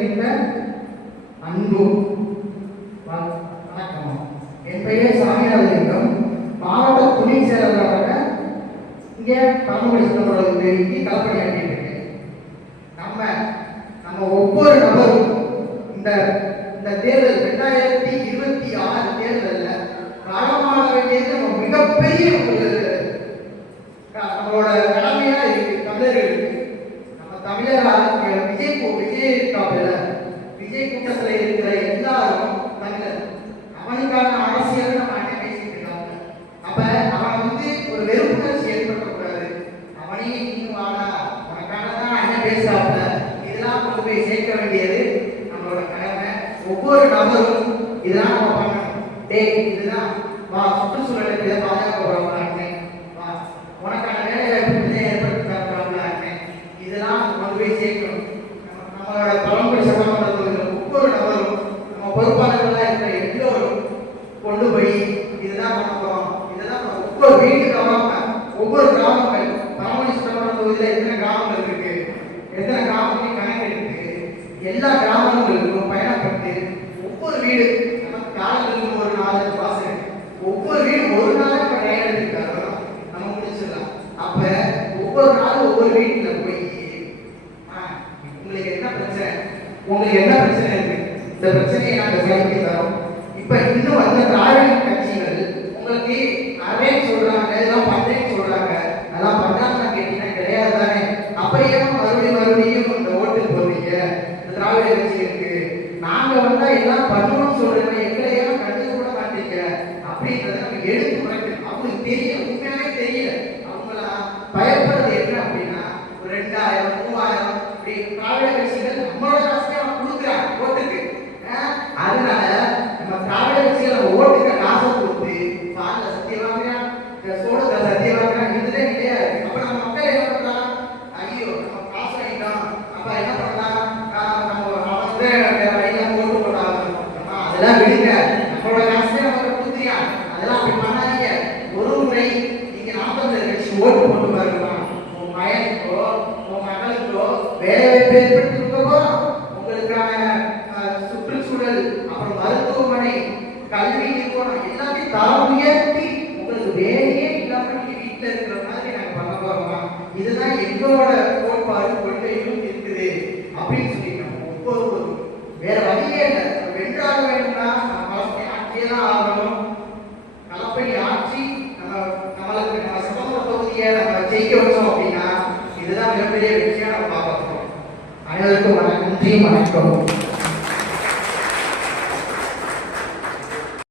நிறைந்த அன்பு வ- வணக்கம் என் பெயர் சாமிநாதலிங்கம். மாவட்ட துணை செயலாளராக இங்கே பரமக்குடி சுத்தப்படுவதற்கு களப்பணியாற்றி இருக்கேன் நம்ம நம்ம ஒவ்வொரு நபரும் இந்த இந்த தேர்தல் ரெண்டாயிரத்தி இருபத்தி ஆறு தேர்தலில் களமாட வேண்டியது நம்ம மிகப்பெரிய ஒரு க- நம்மளோட கடமையா இருக்கு தமிழர்களுக்கு நம்ம விஜய் விஜய் இருக்காப்புல விஜய் கூட்டத்துல இருக்கிற எல்லாரும் தமிழர் அவனுக்கான அரசியல் நம்ம அண்ணன் பேசிட்டு இருக்காங்க. அப்ப அவன் வந்து ஒரு வெறுப்புணர்ச்சி ஏற்படுத்தக்கூடாது. அவனையும் நீ வாடா உனக்காக தான் அண்ணன் பேசுறாப்புல இதெல்லாம் கொண்டு போய் சேர்க்க வேண்டியது நம்மளோட கடமை. ஒவ்வொரு நபரும் இதெல்லாம் நம்ம பண்ணணும். டேய் இதெல்லாம் வா சுற்றுச்சூழலுக்கு பாதுகாப்பு பாதுகாக்க போறோம் அண்ணன் வா உனக்கான வேலை வாய்ப்பு ஏற்படுத்தி தரப்போறாங்க அண்ணன் இதெல்லாம் கொண்டு போய் சேர்க்கணும். நம்ம- நம்மளோட பழங்குடி சட்டமன்றத்தில் ஒவ்வொரு நபரும் நம்ம பொறுப்பாளர்களாக இருக்கிற எல்லோரும் கொண்டு போய் இதுதான் பண்ண போறோம். இதெல்லாம் ஒவ்வொரு வீட்டு கிராமம் ஒவ்வொரு கிராமங்கள் பழங்குடி சட்டமன்ற தொகுதியில் எத்தனை கிராமங்கள் இருக்கு? எத்தனை கிராமங்கள் கணக்கு இருக்கு? எல்லா கிராமங்களுக்கும் பயணப்பட்டு ஒவ்வொரு வீடு நமக்கு காலங்களுக்கு ஒரு நாலு வாசல் ஒவ்வொரு வீடும் ஒரு நாளைக்கு இப்ப டைம் நம்ம முடிச்சிடலாம். அப்ப ஒவ்வொரு நாளும் ஒவ்வொரு வீட்டில் போய் ஆ, உங்களுக்கு என்ன பிரச்சனை உங்களுக்கு என்ன பிரச்சனை இருக்கு இந்த பிரச்சனையை நாங்கள் சரி தரோம் இப்ப இன்னும் வந்த திராவிட கட்சிகள் உங்களுக்கு அதே சொல்றாங்க இதெல்லாம் பண்றேன்னு சொல்றாங்க. அதெல்லாம் பண்ணாம கேட்டீங்கன்னா கிடையாது தானே? அப்புறம் மறுபடியும் மறுபடியும் இந்த ஓட்டு போவீங்க இந்த திராவிட கட்சிகளுக்கு நாங்க வந்தா எல்லாம் பண்ணுவோம்னு சொல்றேன் எங்களை ஏன் கண்டுக்க கூட மாட்டீங்க அப்படின்றத நம்ம எடுத்து குறைக்கணும் அவங்களுக்கு தெரியல உண்மையாவே தெரியல. அவங்கள பயப்படுறது என்ன அப்படின்னா ஒரு ரெண்டாயிரம் மூவாயிரம் இப்படி திராவிட கட்சிகள் நம்மளோட காசையே அவங்க கொடுக்குறாங்க ஓட்டுக்கு ஆஹ் அதனால நம்ம திராவிட கட்சிகள் நம்ம ஓட்டுக்கு காசை கொடுத்து பால்ல சத்தியம் வாங்குறான் சோளத்துல சத்தியம் வாங்குறான் இதுல கிடையாது அப்ப நம்ம மக்கள் என்ன பண்றாங்க ஐயோ நம்ம காசு வாங்கிட்டோம் அப்ப என்ன பண்ணலாம் ஆஹ் நம்ம அவன் வந்து வேற வழியில ஓட்டு போட்டாங்க அதெல்லாம் விடுங்க நம்மளோட காசே நம்ம கொடுத்தியா அதெல்லாம் அப்படி பண்ணாதீங்க. ஒரு முறை நீங்க நாற்பது கட்சி ஓட்டு போட்டு பாருங்களா உன் மயனுக்கோ உன் மகளுக்கோ வேலை வாய்ப்பு ஏற்படுத்தி கொடுக்க உங்களுக்கான சுற்றுச்சூழல் அப்புறம் மருத்துவமனை கல்வி நிறுவனம் எல்லாத்தையும் தரம் உயர்த்தி உங்களுக்கு வேலையே இல்லாம நீங்க வீட்டுல இருக்கிற மாதிரி நாங்க பண்ண போறோமா? இதுதான் எங்களோட கோட்பாடு கொள்கையும் இருக்குது. அப்படின்னு சொல்லி நம்ம ஒவ்வொருவரும். வேற வழியே இல்லை வென்றாக வேணும்னா நம்ம கலப்பை ஆட்சியே தான் ஆகணும் கலப்பை ஆட்சி நம்ம நம்மளுக்கு நம்ம சட்டமன்ற தொகுதியை நம்ம ஜெயிக்க வச்சோம் அப்படின்னா இதுதான் மிகப்பெரிய வெற்றியா நம்ம பார்க்க போறோம் அனைவருக்கும் வணக்கம் நன்றி வணக்கம்